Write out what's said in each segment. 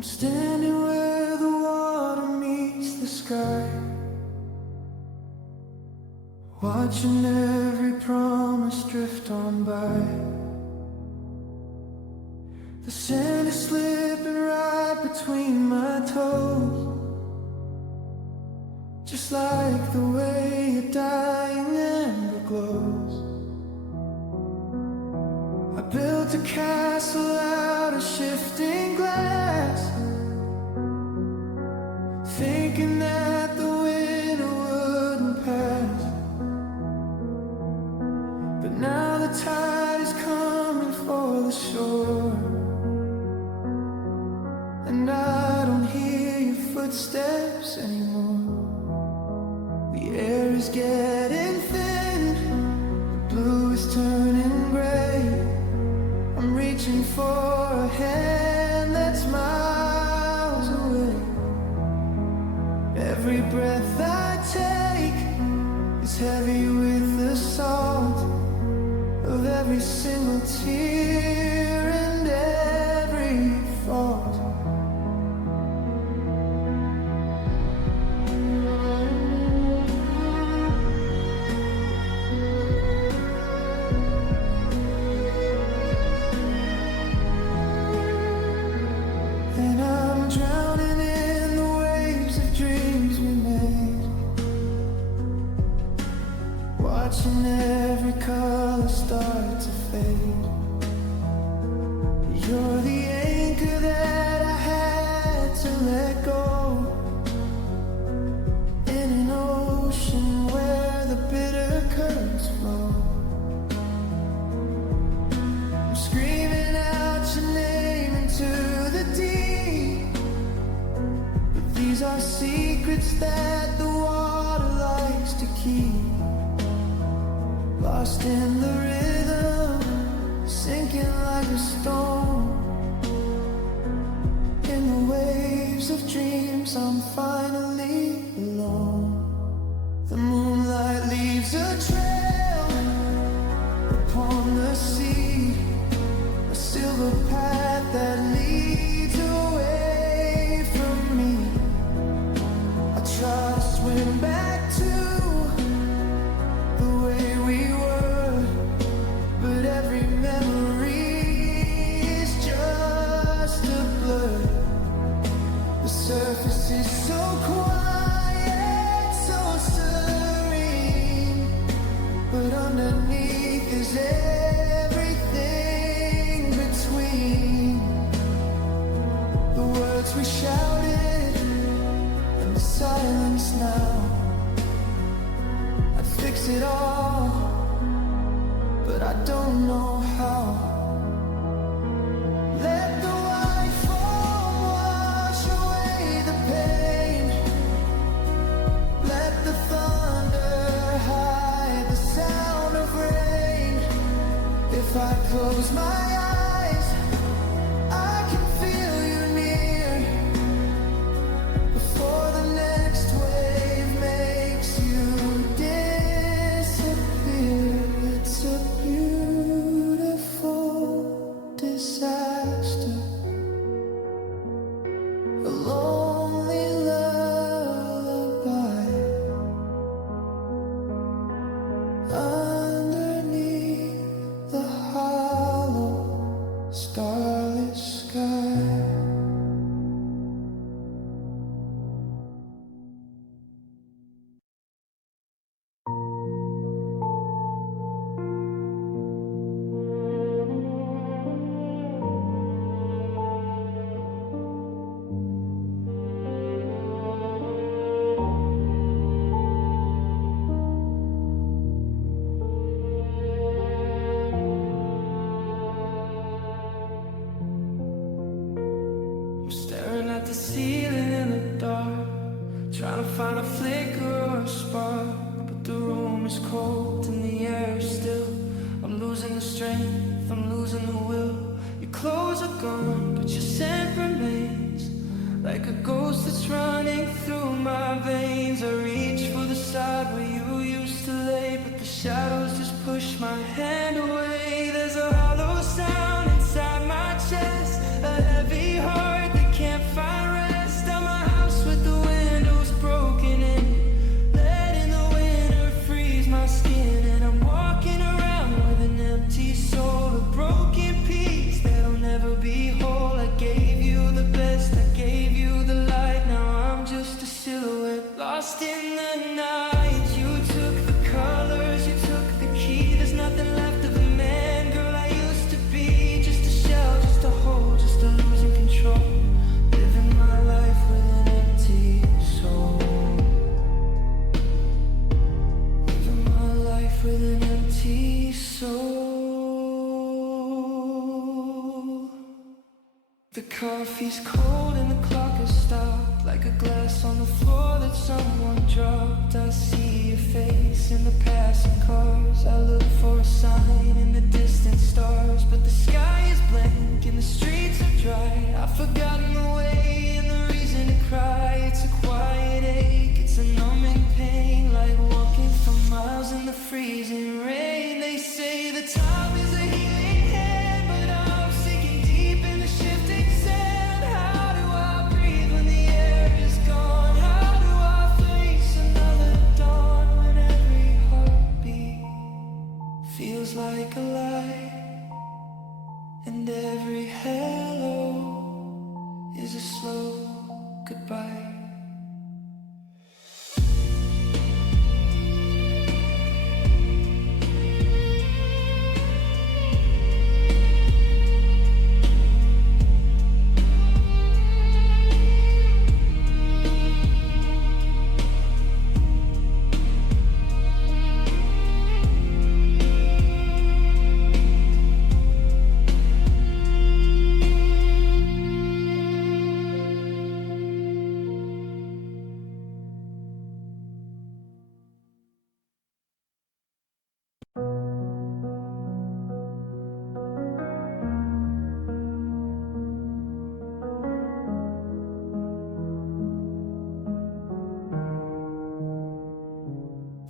I'm standing where the water meets the sky, watching every promise drift on by. The sand is slipping right between my toes, just like the way a dying ember glows. I built a castle out of shifting glass, thinking that the winter wouldn't pass. But now the tide is coming for the shore, and I don't hear your footsteps anymore. The air is getting thin, the blue is turning gray. I'm reaching for a hand that's miles away. Every breath I take is heavy with the salt of every single tear and every fault. And I'm drowning in the waves of dreams we made, watching every color start to fade. You're the anchor that I had to let go, in an ocean where the bitter currents flow. I'm screaming out your name into the deep, but these are secrets that the water likes to keep. Lost in the rhythm, sinking like a stone. In the waves of dreams, I'm finally alone. The moonlight leaves a trail upon the sea, a silver path that leads away from me. I try to swim back to the way we were, but every memory is just a blur. The surface is so quiet, so serene, but underneath is everything between. The words we shouted and the silence now. I'd fix it all, but I don't know how. Let the white foam wash away the pain, let the thunder hide the sound of rain. If I close my eyes, I can feel you near, before the next wave makes you disappear. It's a beautiful disaster, a lonely lullaby underneath the hollow starless sky. I'm staring at the ceiling in the dark, trying to find a flicker or a spark, but the room is cold and the air is still. I'm losing the strength, I'm losing the will. Your clothes are gone, but your scent remains, like a ghost that's running through my veins. I reach for the side where you used to lay, but the shadows just push my hand away. There's a hollow sound inside my chest, a heavy heart that can't find lost in the night. You took the colors, you took the key. There's nothing left of a man, girl, I used to be. Just a shell, just a hole, just a losing control. Living my life with an empty soul. Living my life with an empty soul. The coffee's cold and the clock has stopped, like a glass on the floor that someone dropped. I see your face in the passing cars. I look for a sign in the distant stars, but the sky is blank and the streets are dry. I've forgotten the way and the reason to cry. It's a quiet ache, it's a numbing pain, like walking for miles in the freezing rain. They say the time is a healing hand, but I'm sinking deep in the shifting sand. How do I breathe when the air is gone? How do I face another dawn when every heartbeat feels like a lie, and every hello is a slow goodbye?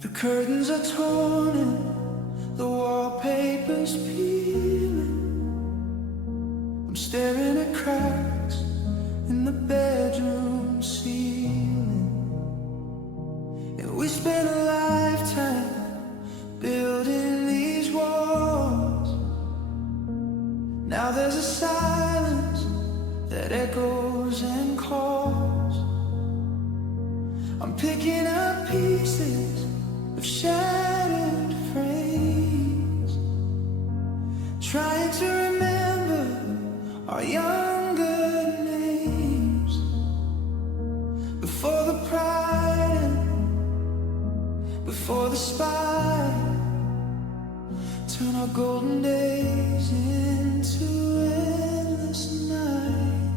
The curtains are torn and the wallpaper's peeling. I'm staring at cracks in the bedroom ceiling. And we spent a lifetime building these walls. Now there's a silence that echoes and calls. I'm picking up pieces of shattered frames, trying to remember our younger names. Before the pride and before the spite, turn our golden days into endless night.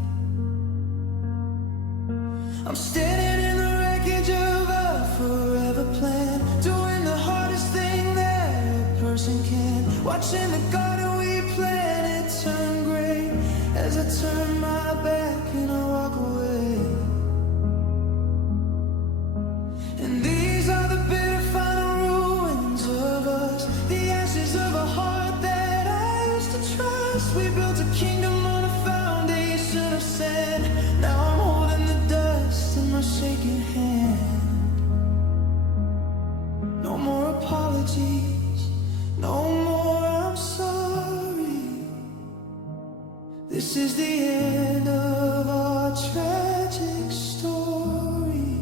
I'm standing in the wreckage of a forever plan, doing the hardest thing that a person can, watching the garden we planted turn gray as I turn my back and I walk away. And these are the bitter final ruins of us, the ashes of a heart that I used to trust. We built a kingdom on a foundation of sand. Now I'm holding the dust in my shaking hand. No more apologies, no more I'm sorry. This is the end of our tragic story.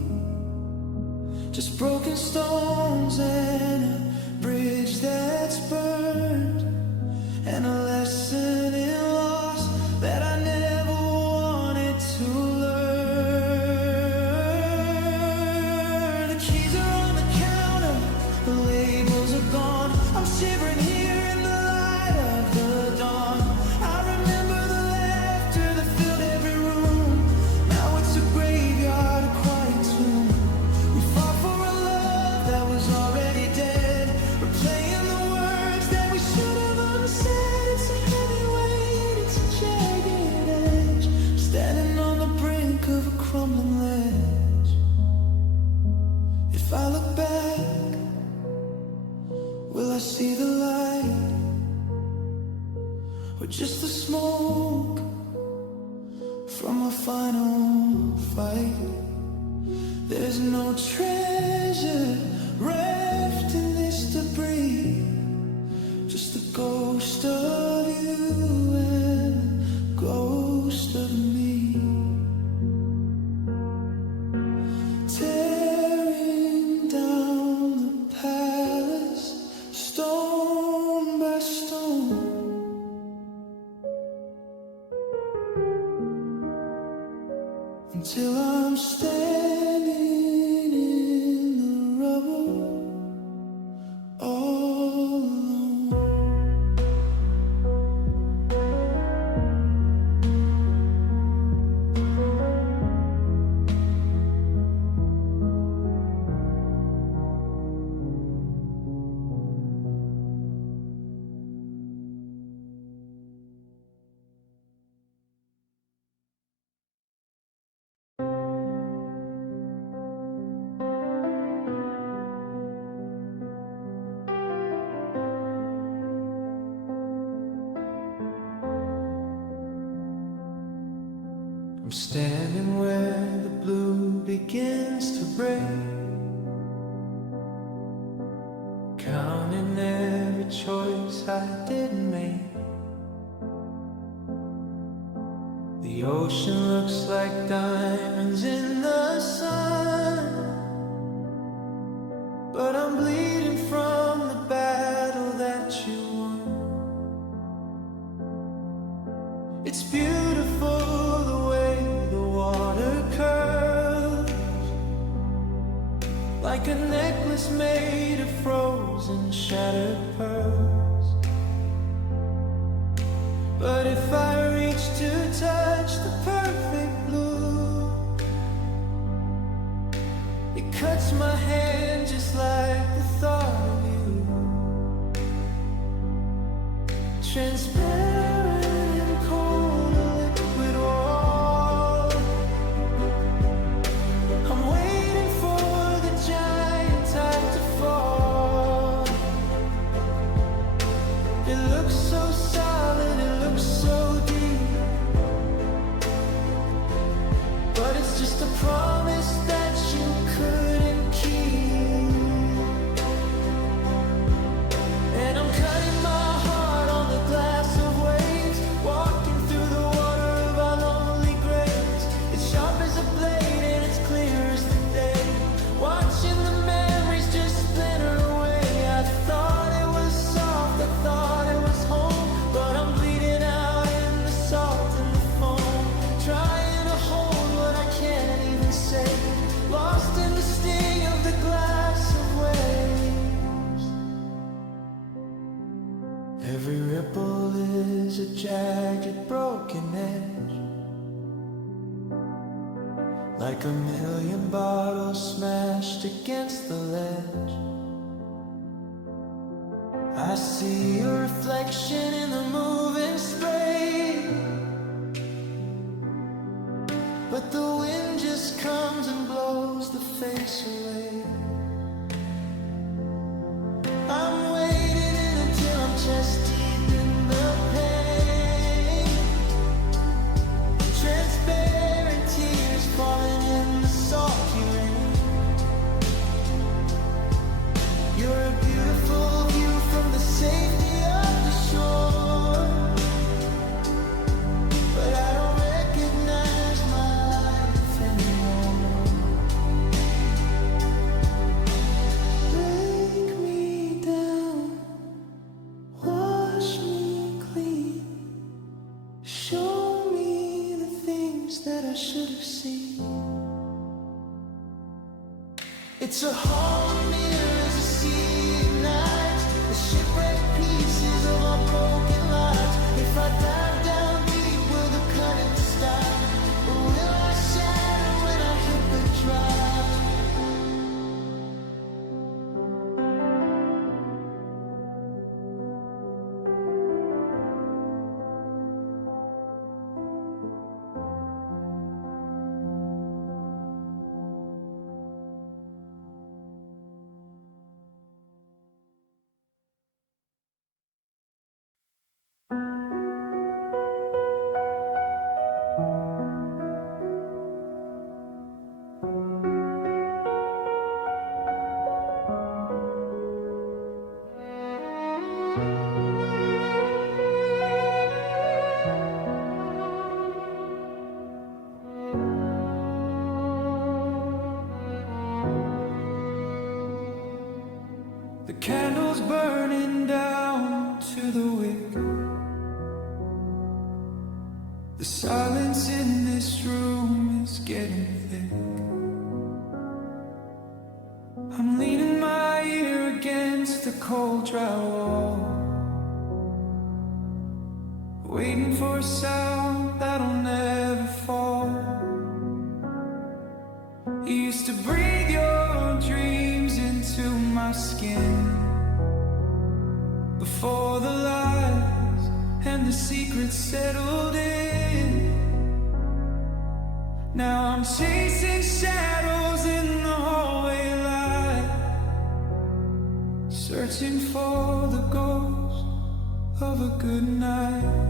Just broken stones and a bridge that's burned, and a lesson in loss that I never wanted to learn. The keys are on the counter, the labels are gone. I'm shivering here in the light of the dawn. I remember the laughter that filled every room. Now it's a graveyard, a quiet tomb. We fought for a love that was already dead, replaying the words that we should have unsaid. It's a heavy weight, it's a jagged edge, standing on the brink of a crumbling ledge. If I look back, will I see the light, or just the smoke from a final fight? There's no treasure left in this debris, just the ghost of you and the ghost of me. Tearing standing in the rubble, all alone. I'm standing where the blue begins to break, counting every choice I didn't make. The ocean looks like diamonds in the sun, but I'm bleeding from the battle that you won. It's beautiful the way the water curls, like a necklace made of frozen shattered pearls. But if I reach to touch the perfect blue, it cuts my hand just like the thought of you. Transparent and cold, a liquid wall. I'm waiting for the giant tide to fall. It looks so solid, it looks so deep, but it's just a promise that you couldn't keep. And I'm cutting my heart on the glass of waves, walking through the water of our lonely graves. It's sharp as a blade and it's clear as the day, watching the memories just splinter away. I thought it was soft, I thought it was home, but I'm bleeding out in the salt and the foam, trying to hold what I can't even say, lost in the sting of the glass of waves. Every ripple is a jagged, broken edge, like a million bottles smashed against the ledge. I see your reflection in the moving spray, but the wind just comes and blows the face away. I'm waiting until I'm chest deep in the pain, transparent tears falling in the salty rain. You're a beautiful view from the safety of the shore, but I don't recognize my life anymore. Break me down, wash me clean, show me the things that I should have seen. It's a hall of mirrors, a sea ignites the shipwrecked pieces of our broken lives. If I dive down deep, will the current stop, or will I shatter when I hit the drop? The candle's burning down to the wick. The silence in this room is getting thick. a cold, dry wall, waiting for a sound that'll never fall. You used to breathe your dreams into my skin before the lies and the secrets settled in. Now I'm chasing shadows in the hallway light, searching for the ghost of a good night.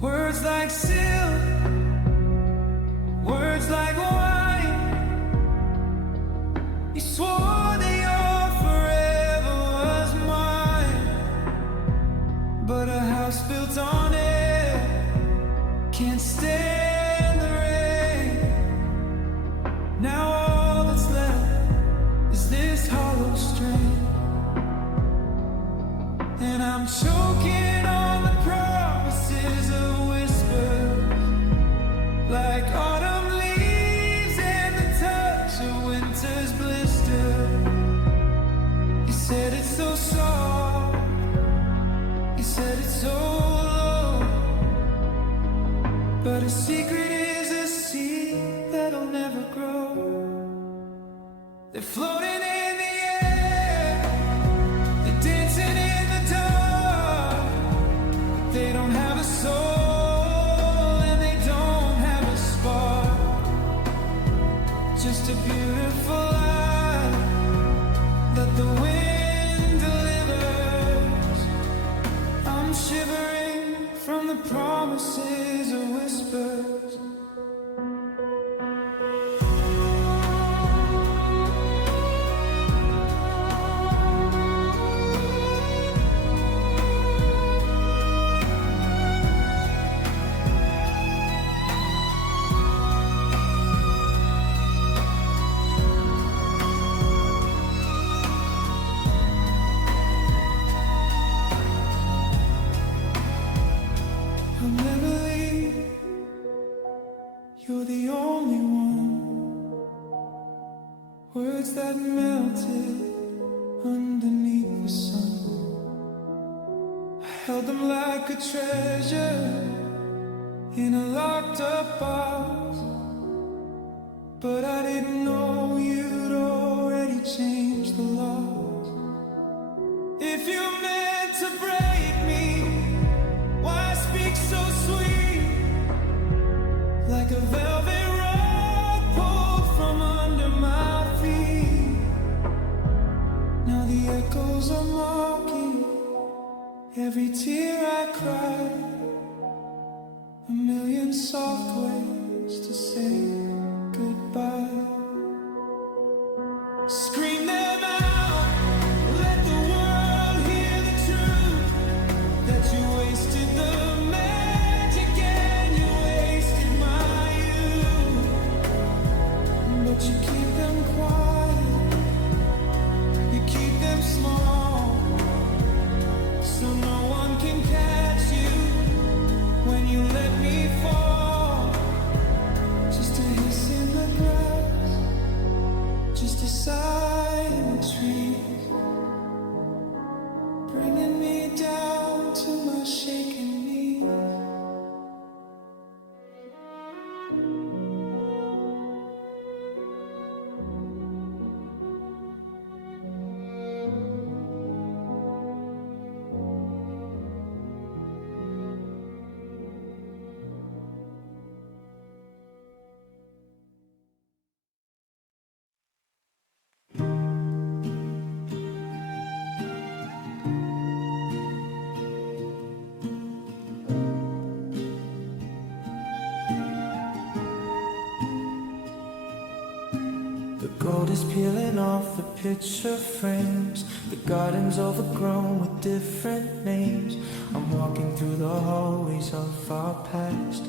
Words like silk, words like wine. You swore that your forever was mine, but a house built on it can't stand the rain. Now all that's left is this hollow string, and I'm choking on the promises of whispers, like autumn leaves and the touch of winter's blister. You said it's so soft, you said it's so low, but a secret is a seed that'll never grow. They're floating in the air, they're dancing in the dark. They don't have a soul and they don't have a spark, just a beautiful lie that the wind delivers. I'm shivering from the promises of whispers. I'll never leave, you're the only one. Words that melted underneath the sun. I held them like a treasure in a locked up box, but I didn't know you'd already changed the locks. If you meant to break me, why speak so sweet, like a velvet rug pulled from under my feet? Now the echoes are mocking every tear I cry, a million soft ways to say goodbye. Scream them out, let the world hear the truth, that you wasted the magic and you wasted my youth. But you keep them quiet, you keep them small, so no one can catch you when you let me fall. Just a hiss in the grass, just a sigh in the trees, bringing me down to my shaking knees. The gold is peeling off the picture frames, the garden's overgrown with different names. I'm walking through the hallways of our past,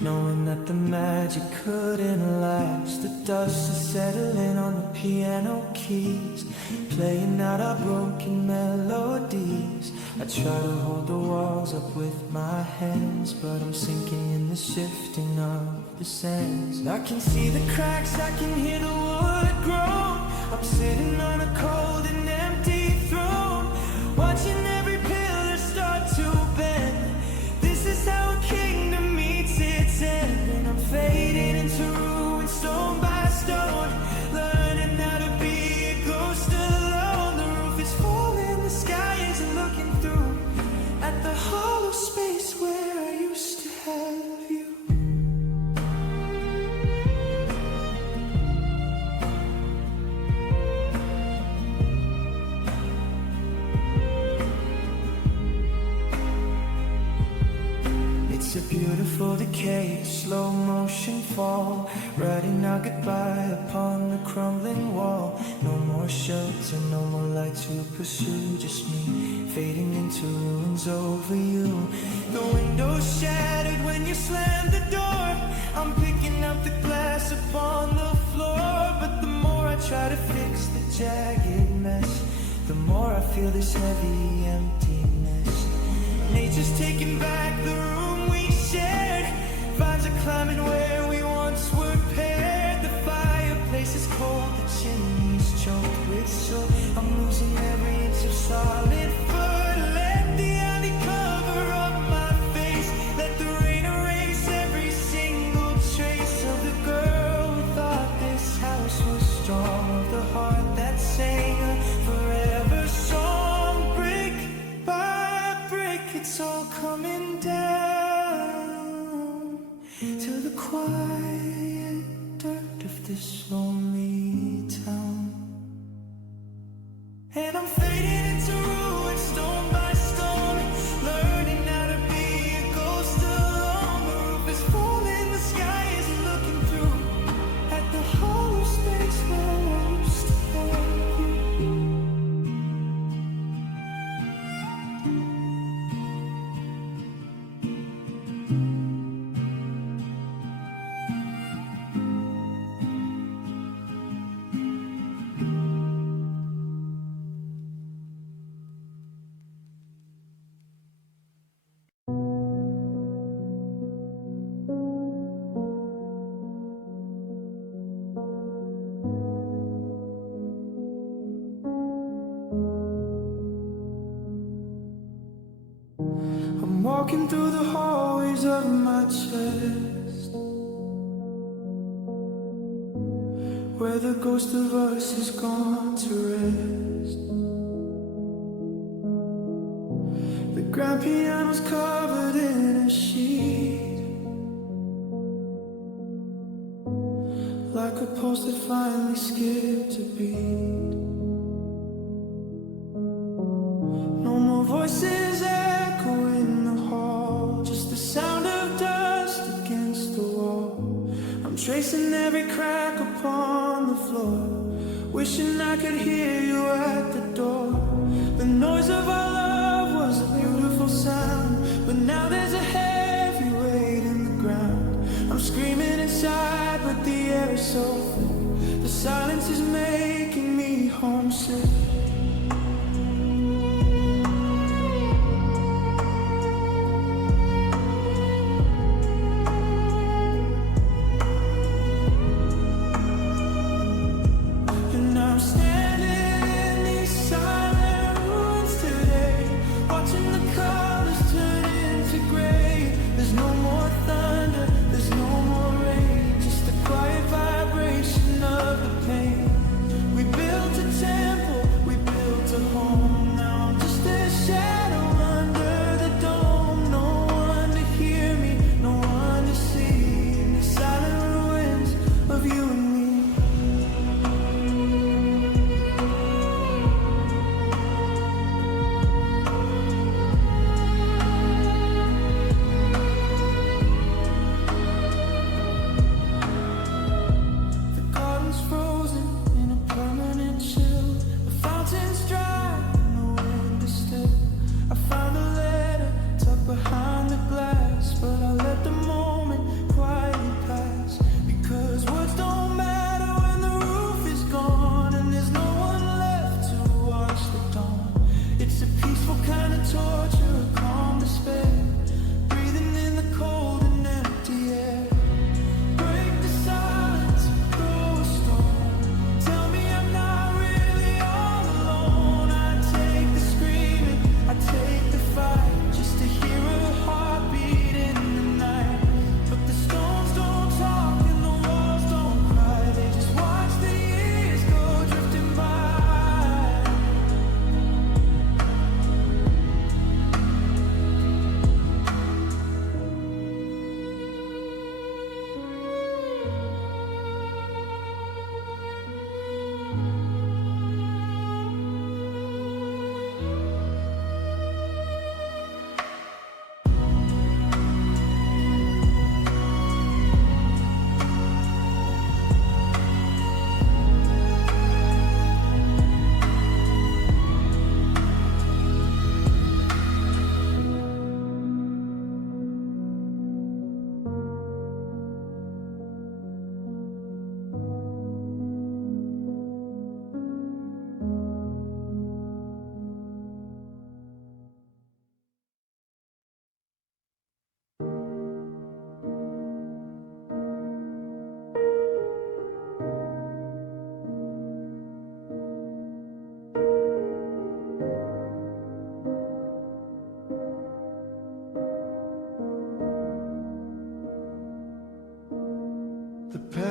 knowing that the magic couldn't last. The dust is settling on the piano keys, playing out our broken melodies. I try to hold the walls up with my hands, but I'm sinking in the shifting of the sands. I can see the cracks, I can hear the wood groan. I'm sitting on a cold and empty beautiful decay, slow motion fall, writing our goodbye upon the crumbling wall. No more shelter, no more light to pursue, just me fading into ruins over you. The window shattered when you slammed the door. I'm picking up the glass upon the floor, but the more I try to fix the jagged mess, the more I feel this heavy emptiness. Nature's taking back the room we shared. Vines are climbing where we once were paired. The fireplace is cold, the chimney's choked with soot. I'm losing every inch of solid foot. Let the alley cover up my face. Let the rain erase every single trace of the girl who thought this house was strong, of the heart that sang a forever song. Brick by brick, it's all coming down to the quiet dirt of this lonely town. And I'm fading into ruins, stone by stone, learning how to be a ghost alone. The roof is falling, the sky is looking through at the hollow space where I used to have you. I'm walking through the hallways of my chest, where the ghost of us has gone to rest. The grand piano's covered in a sheet, like a pulse that finally skipped a beat. No more voices echo in the hall, just the sound of dust against the wall. I'm tracing every crack upon the floor, wishing I could hear you at the door. The noise of our love was a beautiful sound, but now there's a heavy weight in the ground. I'm screaming inside, but the air is so thick. The silence is making me homesick. We built a temple, we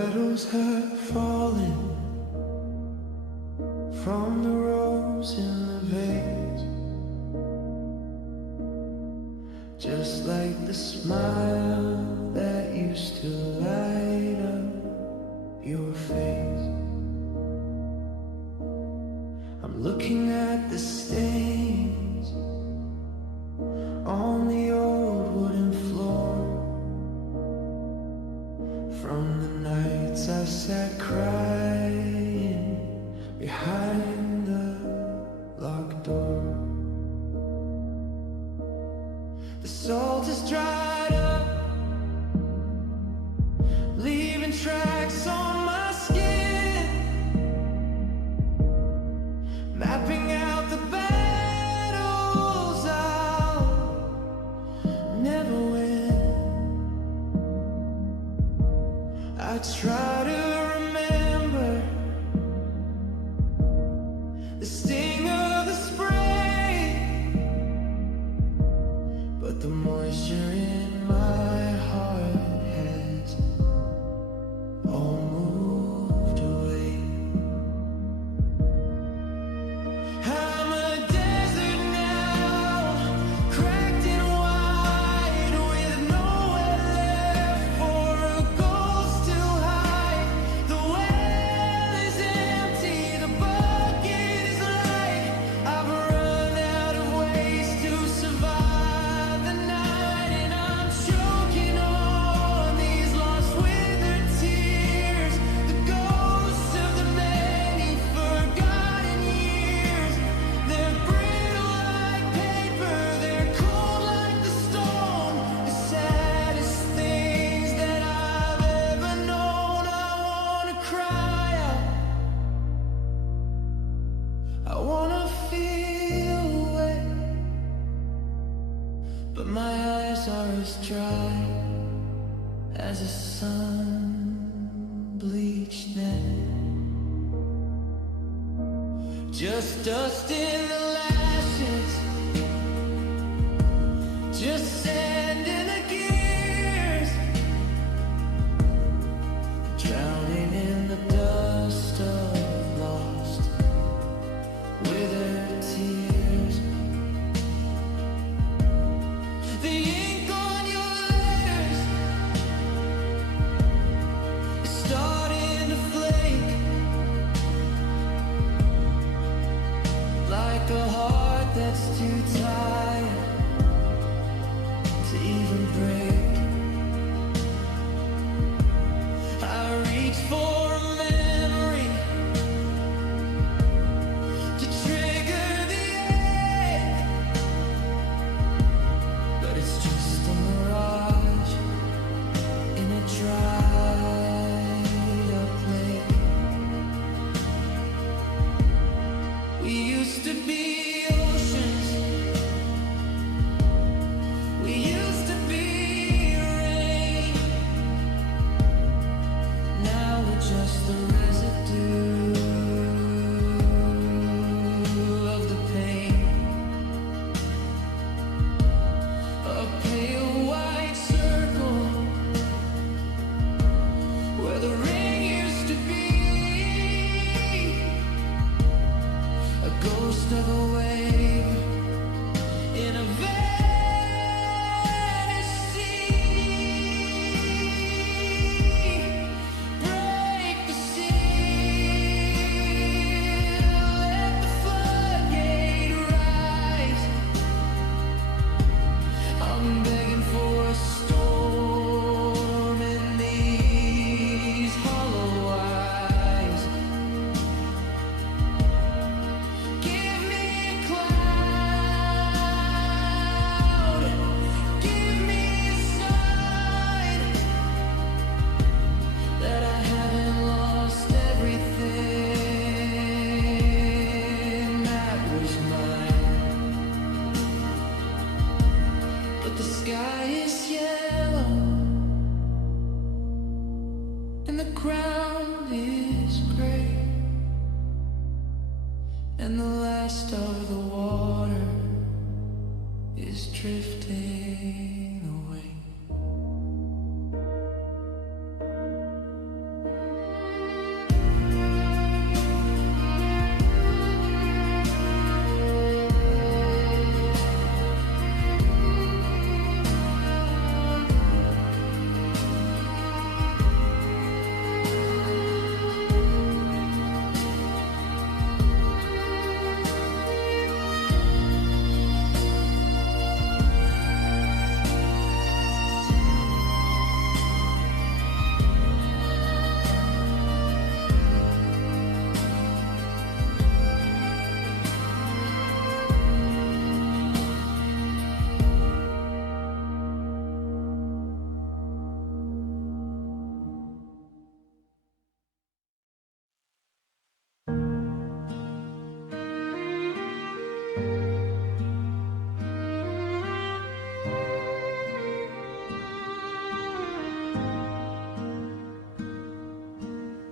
petals have fallen from the rose in the vase, just like the smile that used to light up your face. I'm looking at the stains on the old wooden floor from the nights I sat crying behind the locked door. The salt is dried up, leaving tracks on my skin, mapping out the battles I'll never win. I try to remember the sting of the spray, but the moisture in my heart has all moved away. I'm a desert now, cracked and wide, with nowhere left for a ghost to hide. The well is empty, the bucket is light. I've run out of ways to survive the night, and I'm choking on these lost withered tears, the ghosts of the many forgotten years. They're brittle like paper, they're cold like the stone, the saddest things that I've ever known. I wanna cry out, I wanna feel wet, but my eyes are as dry as a sun-bleached net. Just dust in the lashes, just sand in the gears, drowning in the dust of lost, withered tears. The ink on your letters is starting to flake, like a heart that's too tired to even break. I reach for a memory to trigger the ache, but it's just a mirage in a dried up lake. We used to be oceans, we used to be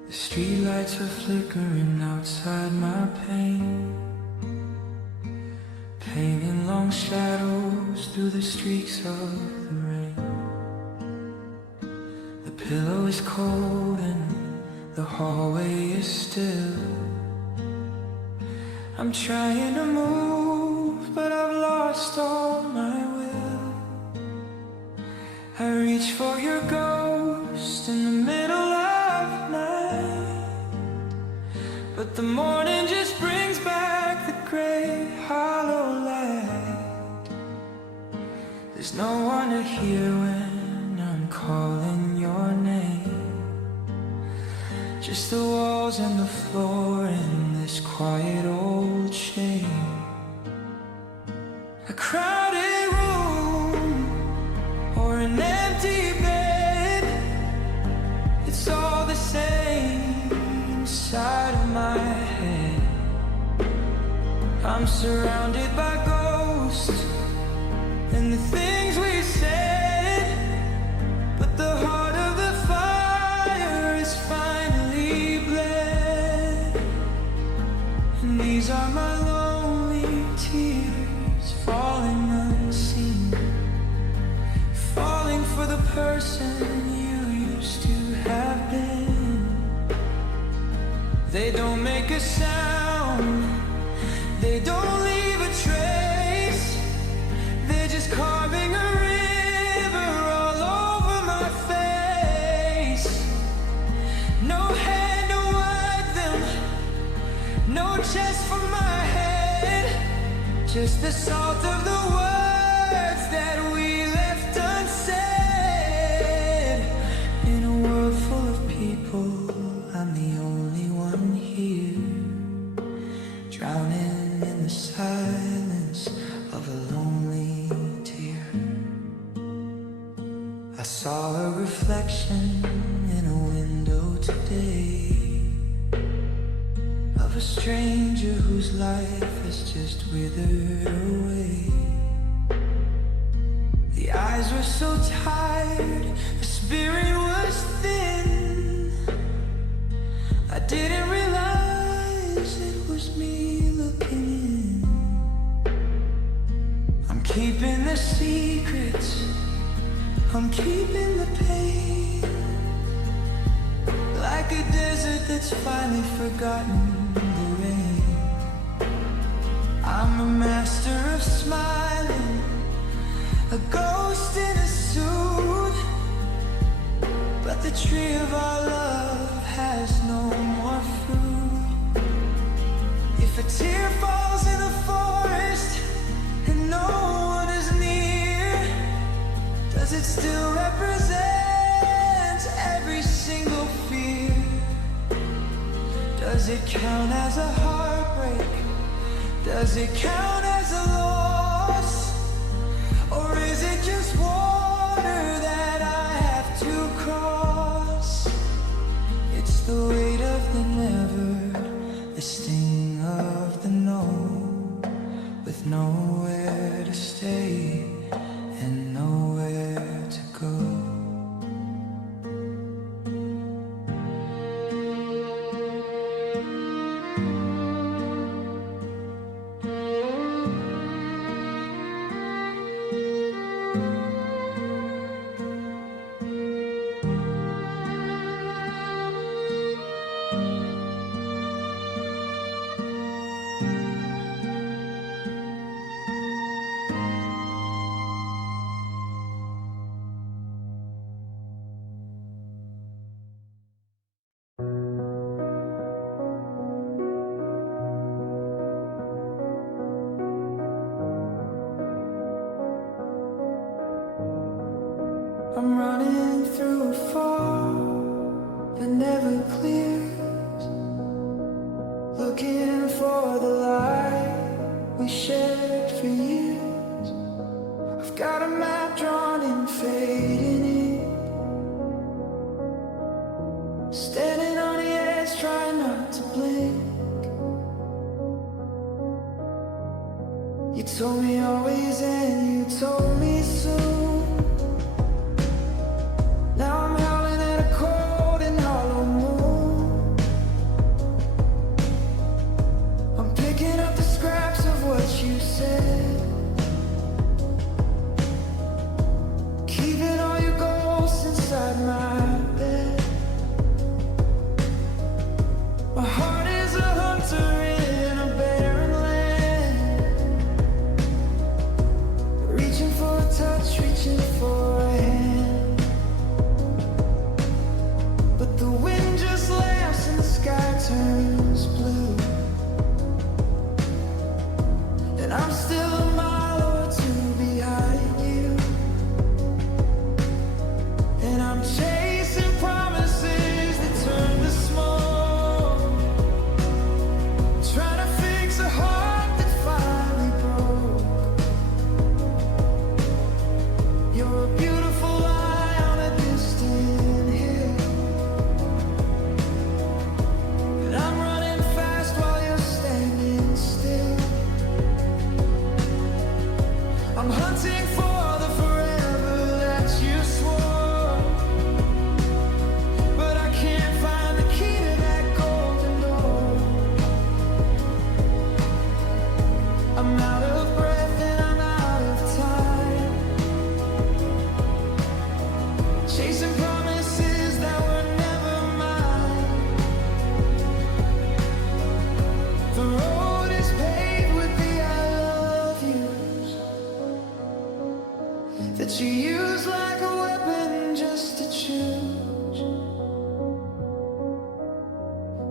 The streetlights are flickering outside my pane, painting long shadows through the streaks of the rain. The pillow is cold and the hallway is still. I'm trying to move, but I've lost all my will. I reach for your ghost in the middle of night, but the morning just brings back the gray hollow light. There's no one to hear when I'm calling your name, just the walls and the floor in this quiet old shame. A crowded room or an empty bed, it's all the same inside of my head. I'm surrounded by ghosts and the things we said, but the heart of the fire is finally bled. And these are my lonely tears, falling unseen, falling for the person you used to have been. They don't make a sound, they don't leave a trace, they're just carving a river all over my face. No hand to wipe them, no chest for my head, just the salt of the words that we left unsaid. In a world full of people, I'm the only one here, drowning in the silence of a lonely tear. I saw a reflection in a window today of a stranger whose life has just withered away. The eyes were so tired, the spirit was thin. I didn't realize it was me looking in. I'm keeping the secrets, I'm keeping the pain, like a desert that's finally forgotten the rain. I'm a master of smiling, a ghost in a suit, but the tree of our love has no more fruit. If a tear falls in a forest and no one is near, does it still represent every single fear? Does it count as a heartbreak? Does it count as a loss? Or is it just water that I have to cross? It's the weight of the never, the sting of the no, with nowhere to stay and nowhere to go. I'm running through a fog that never clears, looking for the light we shared for years. I've got a map drawn in fading ink, standing on the edge, trying not to blink. You told me always and you told me soon. Now I'm howling at a cold and hollow moon.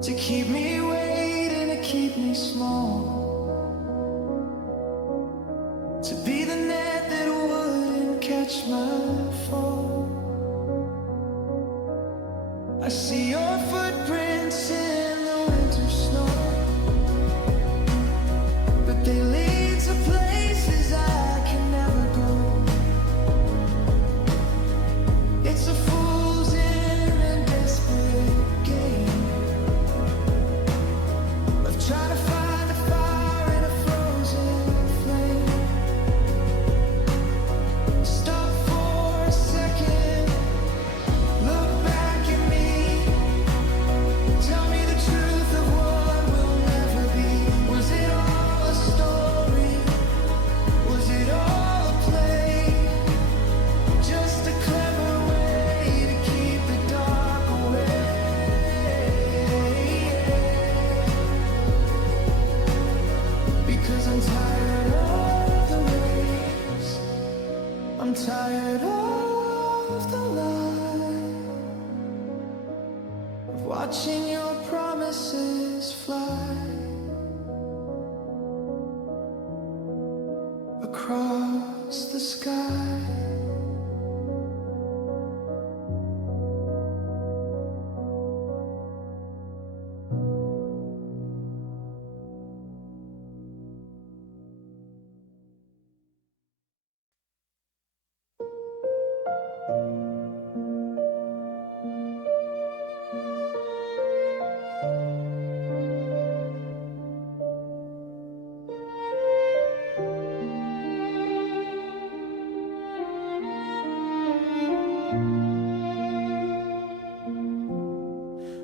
to keep me waiting, to keep me small, to be the net that wouldn't catch my fall. I see your footprints in the winter snow, but they lead to places I can never go. It's a fool's end and desperate game of trying to find a fire in a frozen flame. Stop for a second, look back at me, tell me the truth of what will never be. Was it all a story? Was it all a play? Just a clever way to keep the dark away. Because I'm tired of the race, I'm tired of the lie, of watching your promises fly across the sky.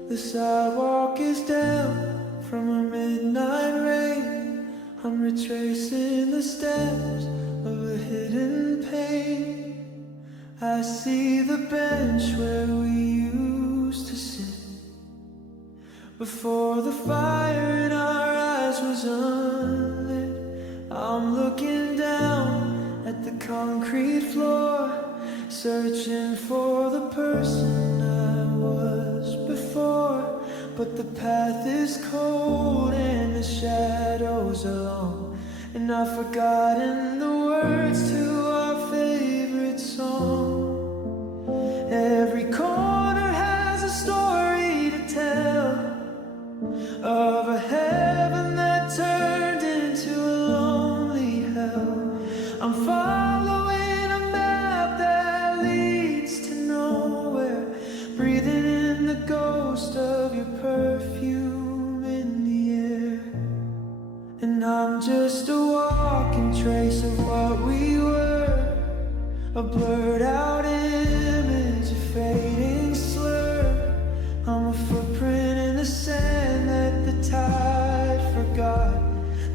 The sidewalk is down from a midnight rain. I'm retracing the steps of a hidden pain. I see the bench where we used to sit before the fire in our eyes was unlit. I'm looking down at the concrete floor, searching for the person I was before. But the path is cold and the shadows are long, and I've forgotten the words to our favorite song. Every corner has a story to tell of a heaven that turned into a lonely hell. I'm following a map that leads to nowhere, breathing in the ghost of your perfume in the air. And I'm just a walking trace of what we were, a blurred out image, a fading slur. I'm a footprint in the sand that the tide forgot,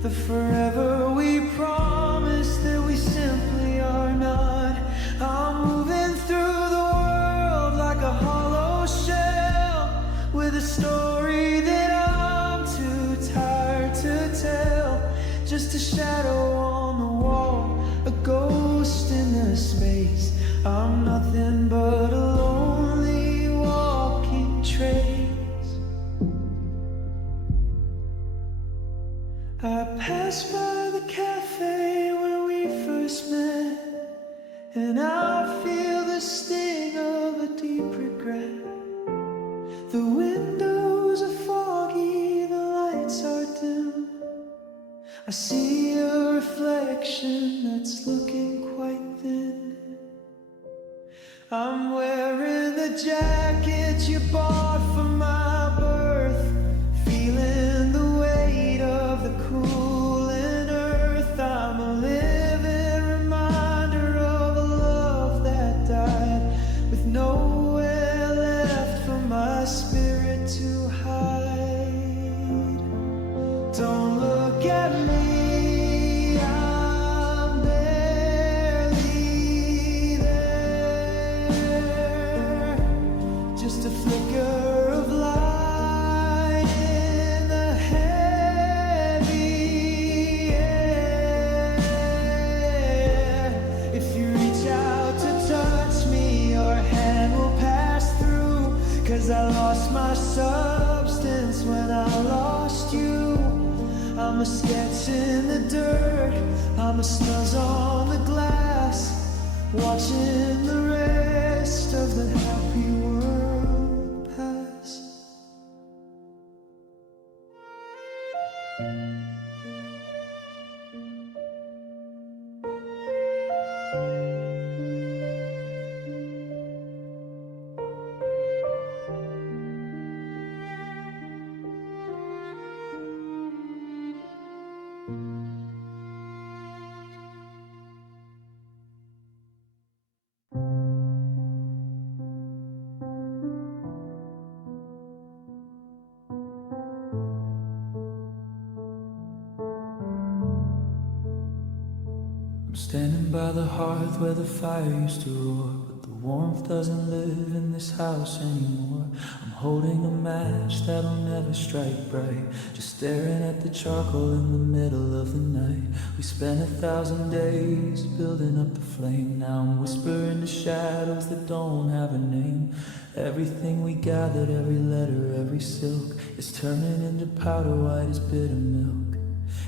the forever we promised that we simply are not. I'm moving through the world like a hollow shell, with a story that I'm too tired to tell. Just a shadow on the wall, a ghost in the space. I'm nothing but a lonely walking trace. I passed by the cafe where we first met, and I feel the sting of a deep regret. The windows are foggy, the lights are dim. I see a reflection that's looking quite thin. I'm wearing the jacket you bought for my birth, feeling the weight of the cooling earth. I'm a living reminder of a love that died, with nowhere left for my spirit to hide. Don't look at me, I'm barely there, just a flicker I'm a sketch in the dirt, I'm a snuzz on the glass, watching the rest of the happy world pass. Standing by the hearth where the fire used to roar, but the warmth doesn't live in this house anymore. I'm holding a match that'll never strike bright, just staring at the charcoal in the middle of the night. We spent 1,000 days building up the flame. Now I'm whispering to shadows that don't have a name. Everything we gathered, every letter, every silk, is turning into powder white as bitter milk.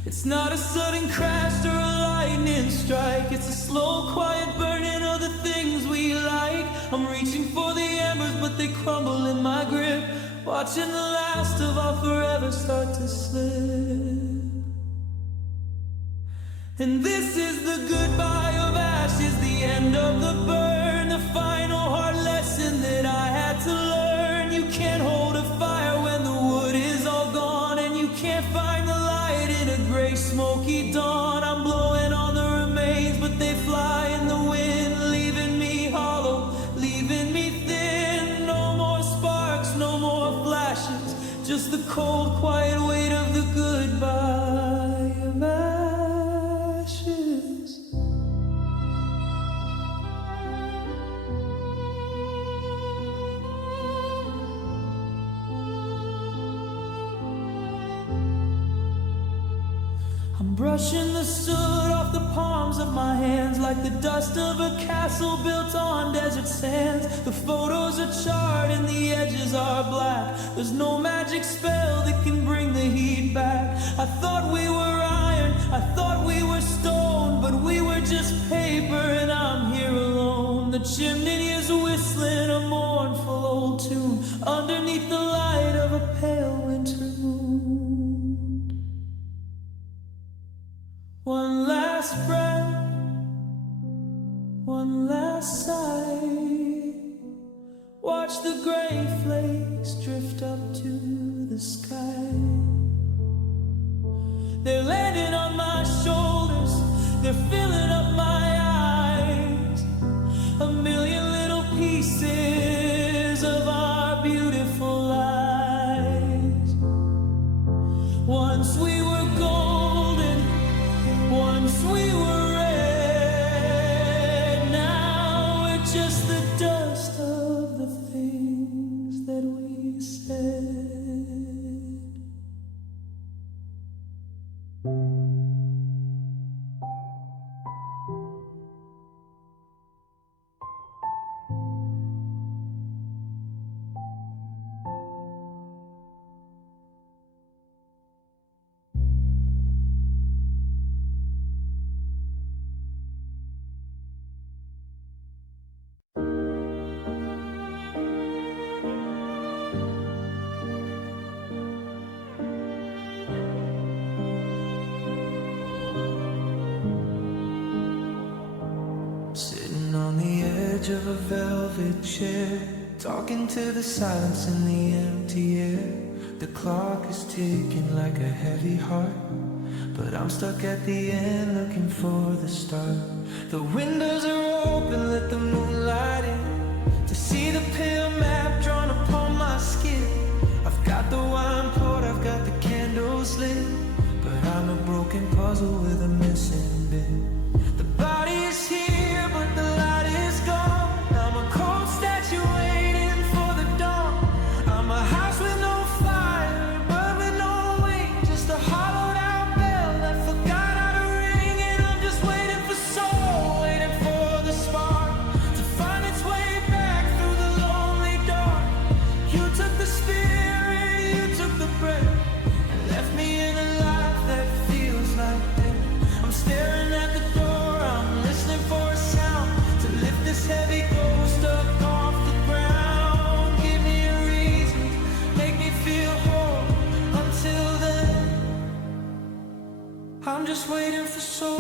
It's not a sudden crash or a lightning strike, it's a slow, quiet burning of the things we like. I'm reaching for the embers, but they crumble in my grip, watching the last of our forever start to slip. And this is the goodbye of ashes, the end of the burn, the final hard lesson that I had to learn. You can't hold a fire when the wood is all gone, and you can't find the light in a gray smoky dawn. I'm blowing on the remains, but they fly in the wind, leaving me hollow, leaving me thin. No more sparks, no more flashes, just the cold, quiet weight of the goodbye of ashes. I'm brushing the soot off the palms of my hands, like the dust of a castle built on desert sands. The photos are charred and the edges are black. There's no magic spell that can bring the heat back. I thought we were iron, I thought we were stone, but we were just paper and I'm here alone. The chimney is whistling a mournful old tune underneath the light of a pale winter moon. One last breath, one last sigh. Watch the gray flakes drift up to the sky. They're landing on my shoulders, they're filling up my eyes. A million little pieces of our beautiful lives. Once we were golden, once we were red, now we're just the dust of the things that we said. Of a velvet chair, talking to the silence in the empty air. The clock is ticking like a heavy heart, but I'm stuck at the end looking for the start. The windows are open, let the moonlight in, to see the pale map drawn upon my skin. I've got the wine poured, I've got the candles lit, but I'm a broken puzzle with a missing bit. The body is here, but the light is gone. I'm a cold statue waiting for the dawn. I'm a house with no fire, but with no weight, just a hollowed out bell that forgot how to ring. And I'm just waiting for soul, waiting for the spark to find its way back through the lonely dark. You took the spirit, you took the breath, and left me in a life that just waiting for soul.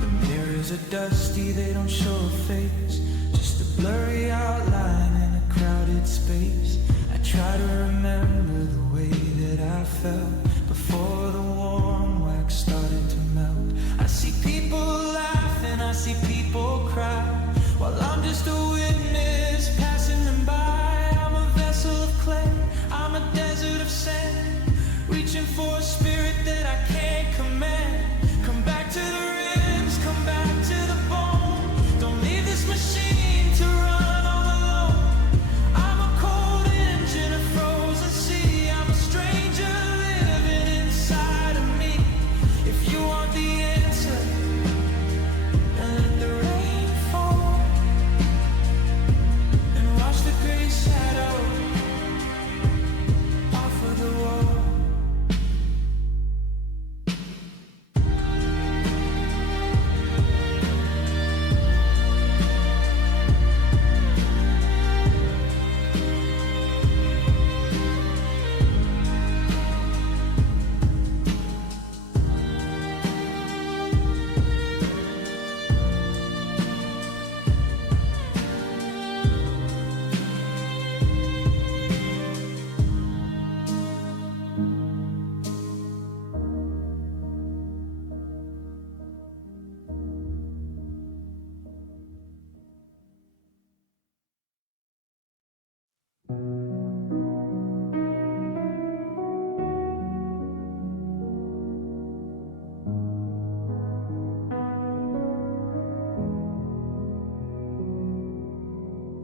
The mirrors are dusty, they don't show a face, just a blurry outline in a crowded space. I try to remember the way that I felt before the warm wax started to melt. I see people laugh and I see people cry, while I'm just a witness passing them by. I'm a vessel of clay, I'm a desert of sand, reaching for a spirit that I can't command. Come back to the rims, come back to the bone. Don't leave this machine to run all alone. I'm a cold engine, a frozen sea. I'm a stranger living inside of me. If you want the answer, then let the rain fall and wash the gray shadow off of the wall.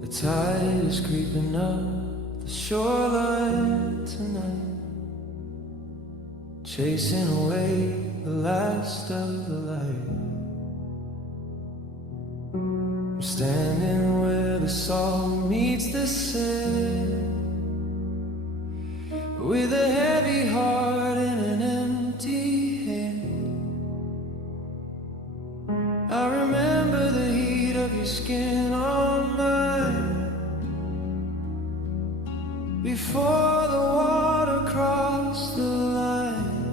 The tide is creeping up the shoreline tonight, chasing away the last of the light. I'm standing where the salt meets the sand, with a heavy heart and an empty hand. I remember the heat of your skin on mine, before the water crossed the line.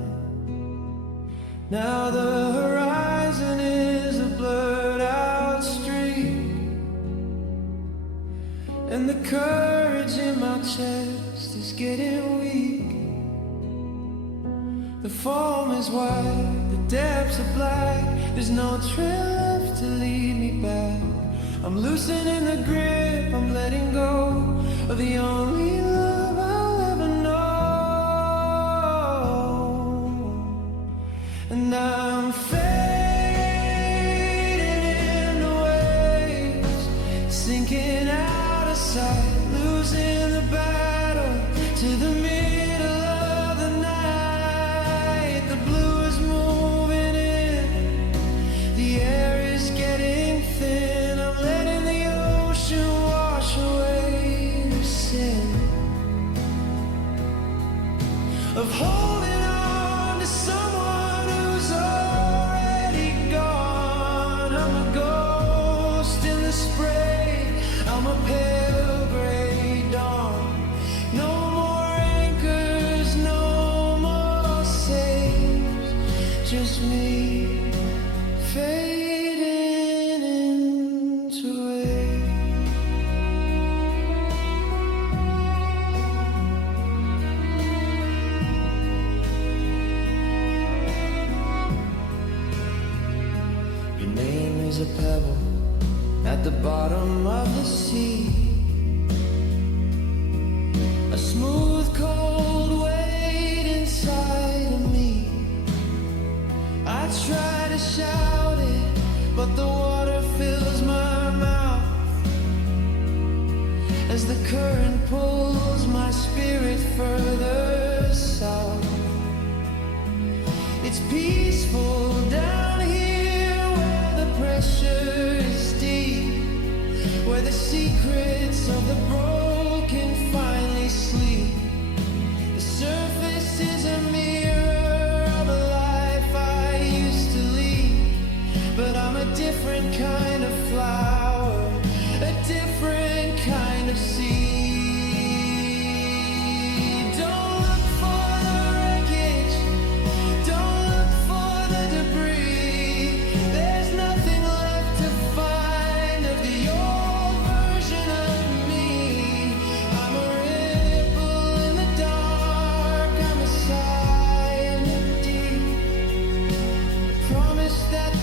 Now the horizon is a blurred out streak, and the courage in my chest is getting weak. The foam is white, the depths are black, there's no trail left to lead me back. I'm loosening the grip, I'm letting go of the only love I'll ever know. And I'm fading in the waves, sinking out of sight, losing the battle to the middle of the night. The blue is moving in, the air is getting thin. I'm letting the ocean wash away the sin of holding on to someone who's already gone. I'm a ghost in the spray, I'm a pale gray dawn. No more anchors, no more sails, just me fading into waves. Your name is a pebble at the bottom of the sea, a smooth cold weight inside of me. I try to shout it, but the water fills my mouth as the current pulls my spirit further south. It's peaceful down here where the pressure is deep, where the secrets of the broken finally sleep. The surface is a mirror of a life I used to lead, but I'm a different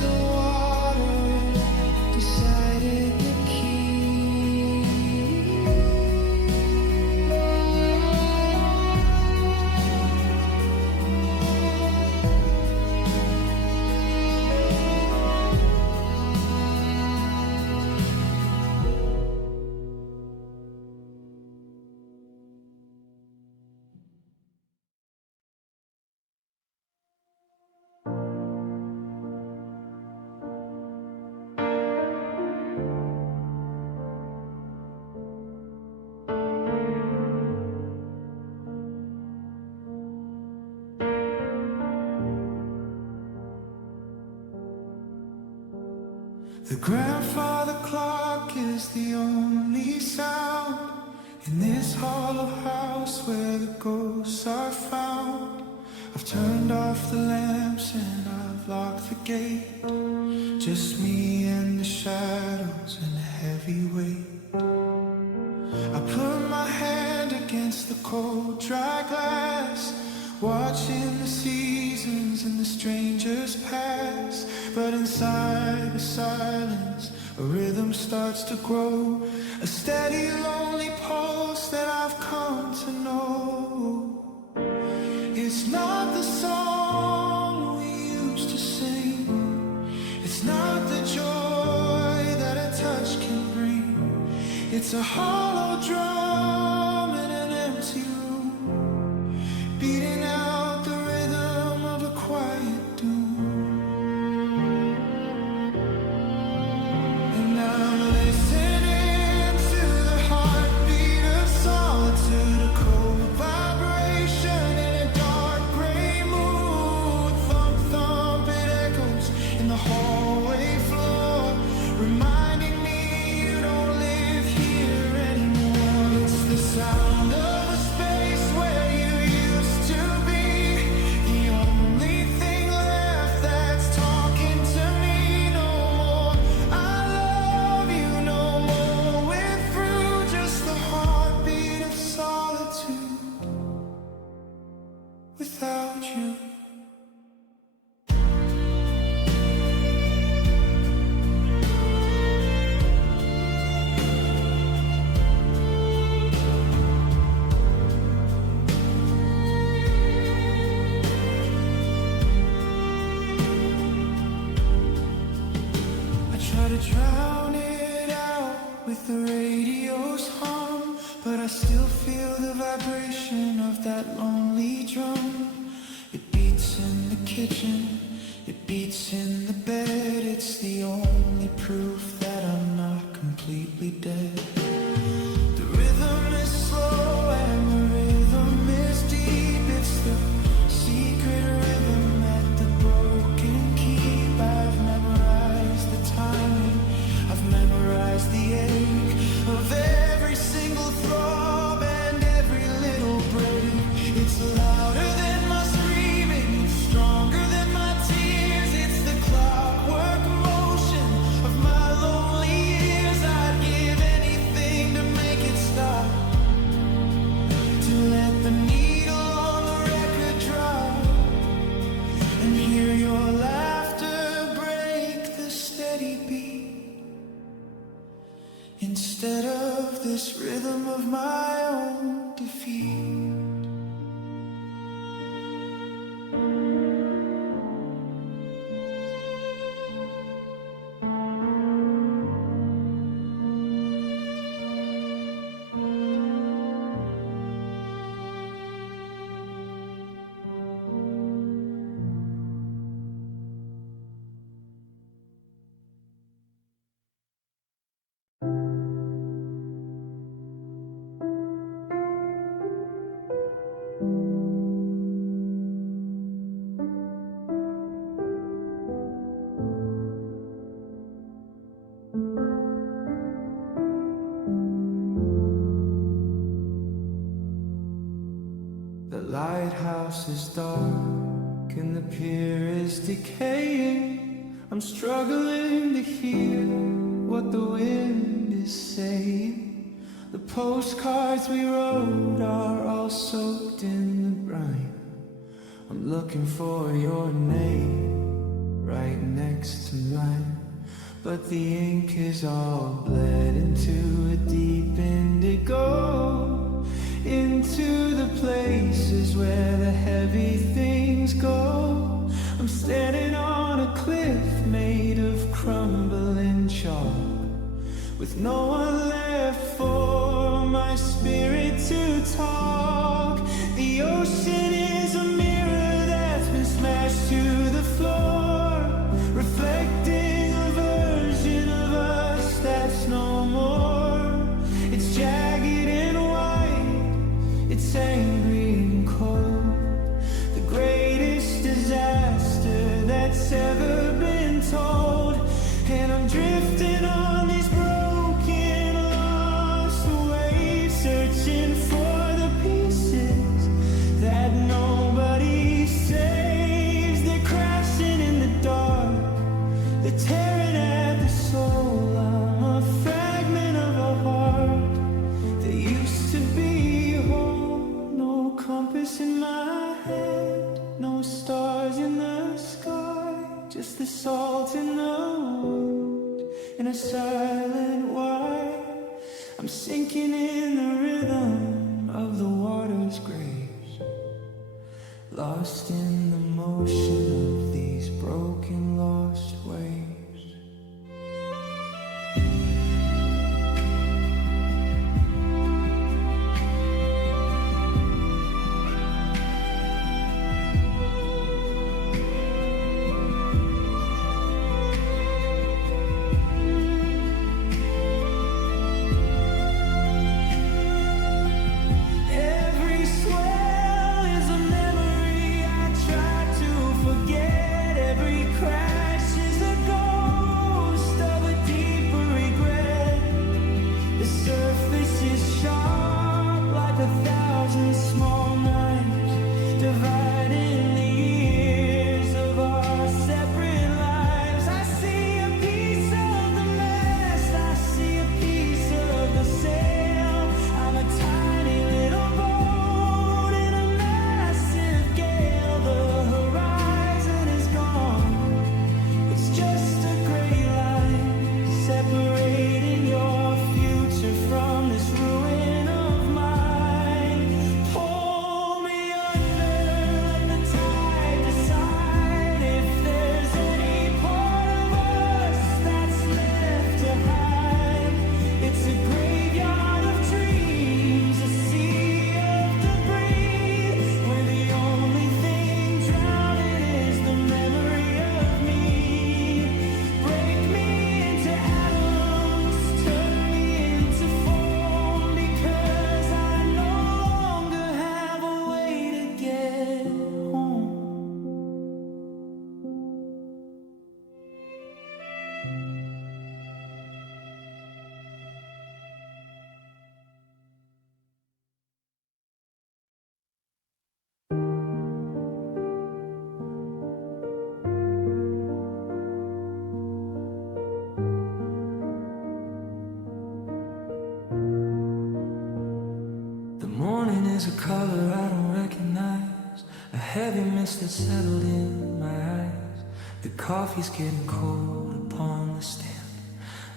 the water decided the key. The grandfather clock is the only sound in this hollow house where the ghosts are found. I've turned off the lamps and I've locked the gate. Just me and the shadows and the heavy weight. I put my hand against the cold, dry glass, watching the seasons and the strangers pass. But inside the silence, a rhythm starts to grow, a steady, lonely pulse that I've come to know. It's not the song we used to sing. It's not the joy that a touch can bring. It's a hollow drum in an empty room, beating out the rhythm of a quiet doom. And I'm listening to the heartbeat of solitude, a cold vibration in a dark gray mood. Thump, thump, it echoes in the hallway floor, reminding me you don't live here anymore. It's the sound of a space where you used to be, the only thing left that's talking to me. No more I love you, no more we're through, just the heartbeat of solitude without you. I try to drown it out with the radio's hum, but I still feel the vibration of that lonely drum. It beats in the kitchen, it beats in the bed. It's the only proof that I'm not completely dead. The rhythm is slow and the rhythm is deep. It's the secret rhythm at the broken keep. I've memorized the timing, I've memorized the ache of every single throb and every little break. It's louder than my screaming, it's stronger than my tears. It's the clockwork motion of my lonely years. I'd give anything to make it stop, to let the needle on the record drop and hear your laughter break the steady beat, instead of this rhythm of my own defeat. The lighthouse is dark and the pier is decaying. I'm struggling to hear what the wind is saying. The postcards we wrote are all soaked in the brine. I'm looking for your name right next to mine. But the ink is all bled into a deep indigo, into the places where the heavy things go. I'm standing on a cliff made of crumbling chalk, with no one left for my spirit to talk. The ocean is a mirror that's been smashed to the floor, reflecting a version of us that's no more. It's jagged and white, it's angry and cold, the greatest disaster that's ever been told. And I'm drifting on these broken, lost waves, searching for the pieces that nobody saves. They're crashing in the dark, they're tearing at the soul. I'm a fragment of a heart that used to be whole. No compass in my head, no stars in the sky, just the salt in the wound in a silent why. I'm sinking in the rhythm of the water's graves, lost in the motion of these broken, lost waves. Every swell is a memory I try to forget. Every crash is a ghost of a deeper regret. The surface is sharp like 1,000 small knives, dividing the years of our separate lives. I see a piece of the mast, I see a piece of the sail. I'm a tiny little boat in a massive gale. The horizon is gone, it's just a gray line separating your future from this ruin of mine. Pull me under, let the tide decide if there's any part of us that's left to hide. It's a graveyard of dreams, a sea of debris, where the only thing drowning is the memory of me. Break me into atoms, turn me into foam, because I no longer have a way to get home. The morning is a color I don't recognize, a heavy mist that's settled in my eyes. The coffee's getting cold upon the stand,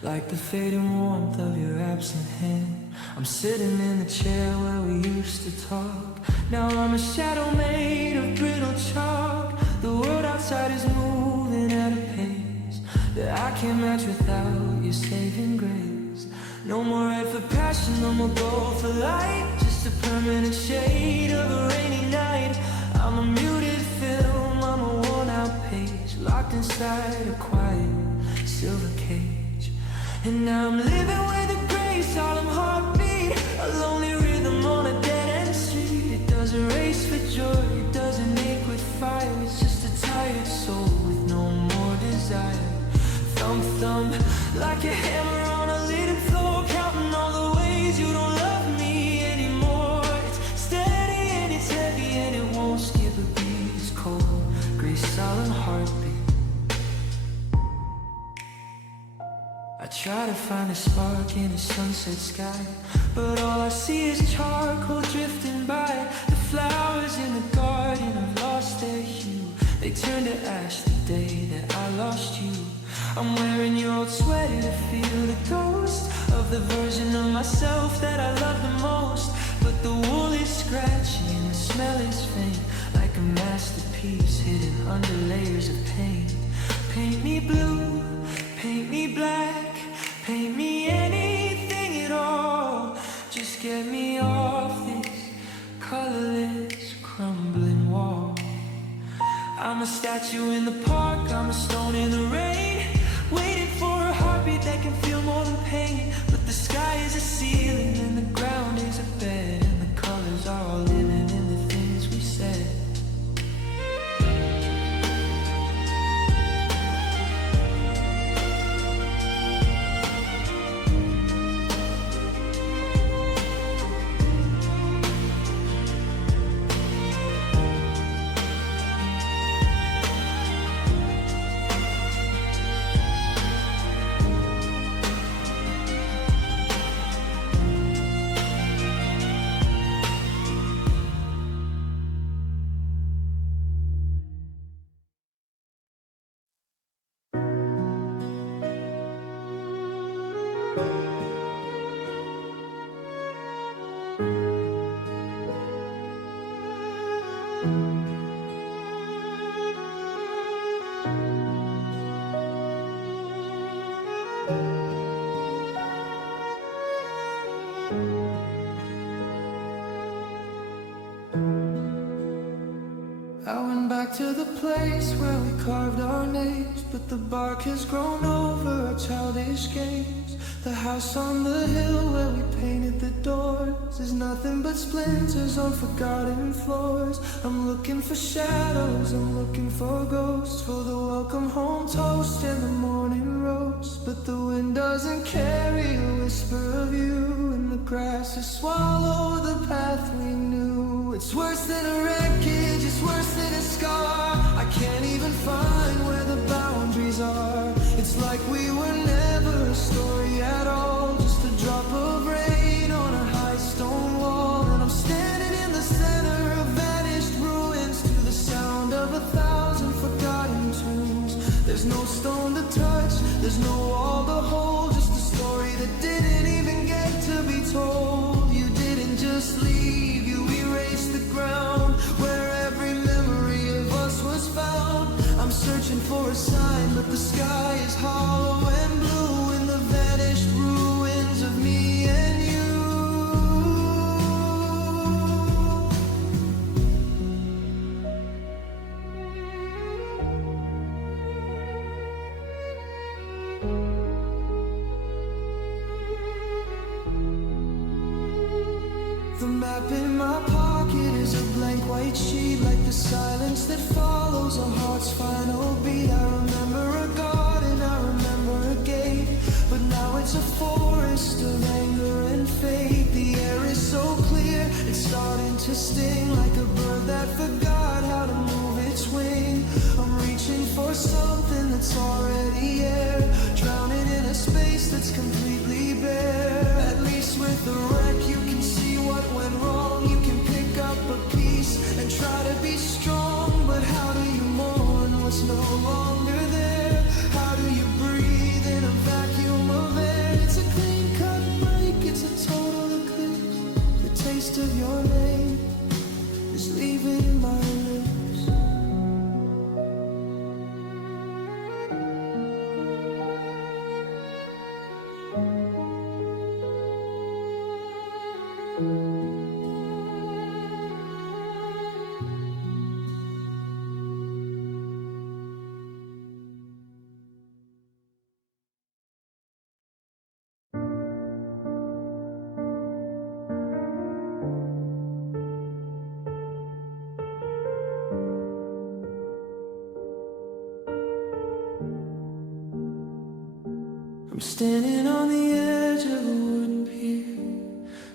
like the fading warmth of your absent hand. I'm sitting in the chair where we used to talk. Now I'm a shadow made of brittle chalk. The world outside is moving at a pace that I can't match without your saving grace. No more red for passion, no more gold for light, just a permanent shade of a rainy night. I'm a muted film, I'm a worn out page, locked inside a quiet silver cage. And now I'm living with a gray solemn heartbeat, a lonely rhythm on a dead-end street. It doesn't race for joy, it doesn't ache with fire, it's just a tired soul with no more desire. Thump thump, like a hammer on a leaded floor, counting all the ways you don't love me anymore. It's steady and it's heavy and it won't skip a beat. It's cold, gray solemn heartbeat. I try to find a spark in a sunset sky, but all I see is charcoal drifting by. The flowers in the garden have lost their hue, they turn to ash. day that I lost you. I'm wearing your old sweater to feel the ghost of the version of myself that I love the most. But the wool is scratchy and the smell is faint, like a masterpiece hidden under layers of pain. Paint me blue, paint me black, paint me anything at all. Just get me off this colorless, crumbling wall. I'm a statue in the park, I'm a stone in the rain, waiting for a heartbeat that can feel more than pain. But the sky is a ceiling and the ground is a bed, and the colors are all living in the things we said. I went back to the place where we carved our names, but the bark has grown over our childish games. The house on the hill where we painted the doors is nothing but splinters on forgotten floors. I'm looking for shadows, I'm looking for ghosts, for the welcome home toast and the morning roast. But the wind doesn't carry a whisper of you, and the grass has swallowed the path we knew. It's worse than a wreckage, it's worse than a scar. I can't even find where the boundaries are. It's like we were never a story at all, just a drop of rain on a high stone wall. And I'm standing in the center of vanished ruins, to the sound of 1,000 forgotten tunes. There's no stone to touch, there's no wall to hold, just a story that didn't even get to be told. You didn't just leave, you erased the ground where every memory of us was found. I'm searching for a sign, but the sky is hollow and blue in the vanished ruins of me and you. The map in my pocket is a blank white sheet, like the silence that follows a heart's final beat. I remember a garden, I remember a gate, but now it's a forest of anger and fate. The air is so clear, it's starting to sting, like a bird that forgot how to move its wing. I'm reaching for something that's already air, drowning in a space that's completely bare. At least with the wreck you can see what went wrong. You can pick up a piece and try to be strong, but how do you mourn what's no longer there? How do you breathe in a vacuum of air? It's a clean-cut break, it's a total eclipse. The taste of your name is leaving my lips. I'm standing on the edge of a wooden pier,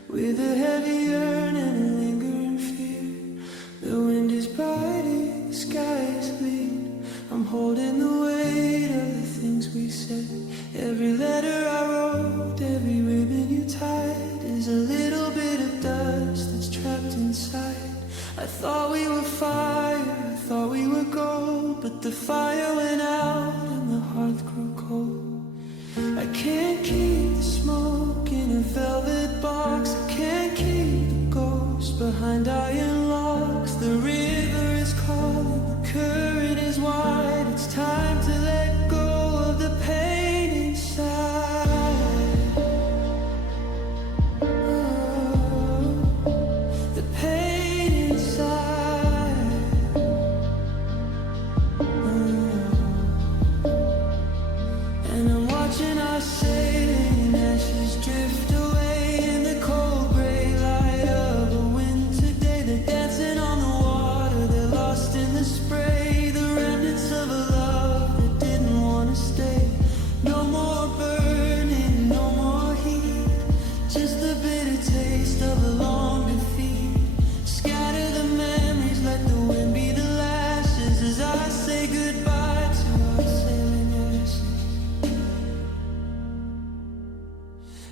with a heavy urn and a lingering fear. The wind is biting, the sky is bleeding. I'm holding the weight of the things we said. Every letter I wrote, every ribbon you tied, is a little bit of dust that's trapped inside. I thought we were fire, thought we were gold, but the fire went out and the hearth grew cold. I can't keep the smoke in a velvet box. I can't keep the ghost behind iron locks. The river is calling, the current is wide. It's time to let go of the pain inside. Oh, the pain inside. And I'm watching our sailing ashes drift away in the cold gray light of a winter day. They're dancing on the water, they're lost in the spray. The remnants of a love that didn't want to stay. No more burning, no more heat, just the bitter taste of a long defeat. Scatter the memories, let the wind be the lashes as I say goodbye to our sailing ashes.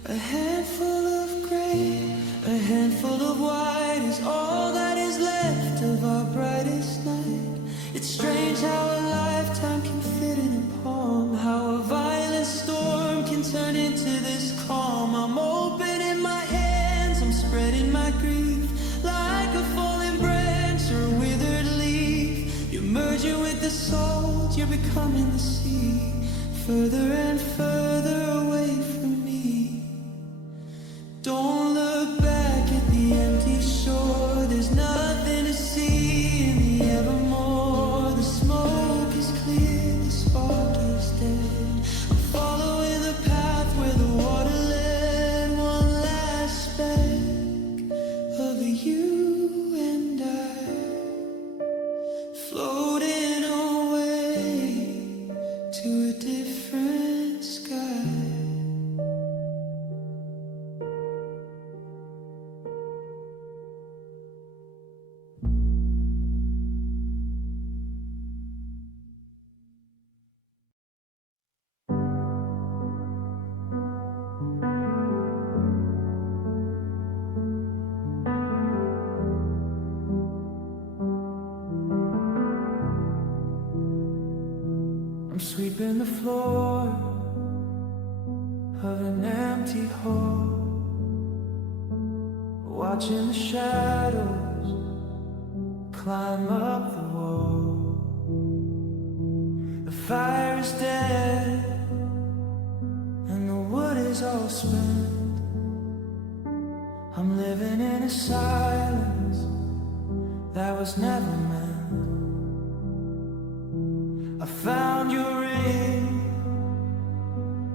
A handful of gray, a handful of white is all that is left of our brightest night. It's strange how a lifetime can fit in a poem, how a violent storm can turn into this calm. I'm opening my hands, I'm spreading my grief like a fallen branch or a withered leaf. You're merging with the salt, you're becoming the sea, further and further away from me. Don't look back at the empty shore, there's nothing to see in the evermore. The smoke is clear, the spark is dead. I'm following the path where the water led. One last speck of you and I, floating away to a different sky. I'm sweeping the floor of an empty hall, watching the shadows climb up the wall. The fire is dead and the wood is all spent. I'm living in a silence that was never meant. I found your ring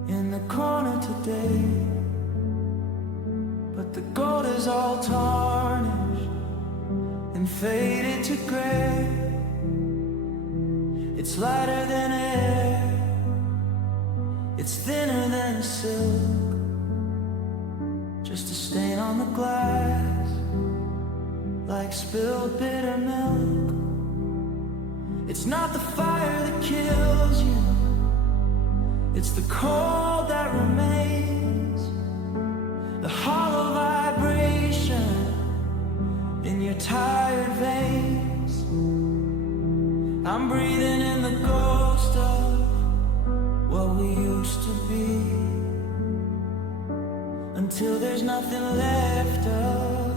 in the corner today, but the gold is all tarnished and faded to gray. It's lighter than air, it's thinner than silk, just a stain on the glass, like spilled bitter milk. It's not the fire that kills you, it's the cold that remains, the hollow vibration in your tired veins. I'm breathing in the ghost of what we used to be, until there's nothing left of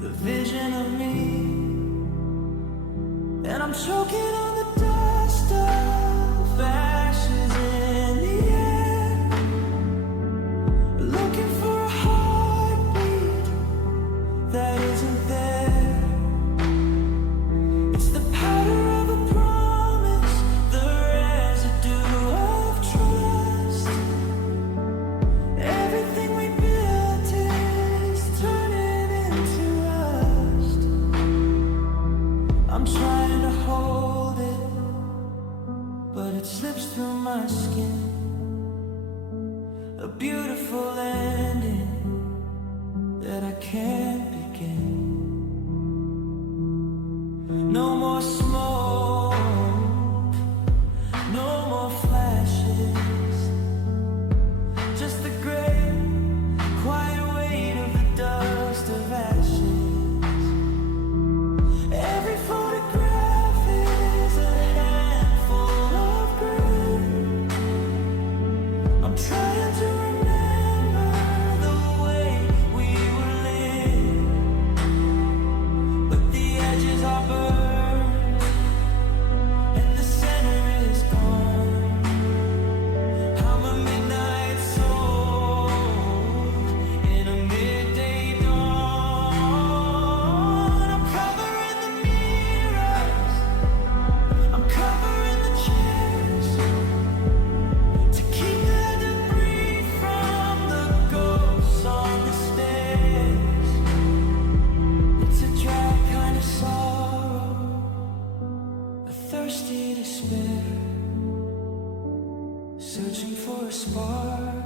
the vision of me. And I'm choking on the dust of ashes in the air, looking for a heartbeat that isn't there. It's the powder of a promise, the residue of trust. Everything we built is turning into rust. I'm trying to hold it, but it slips through my skin. A beautiful ending that I can't begin. No more smoke, no more flashes, just the gray, quiet weight of the dust of ashes. Every photograph a spark.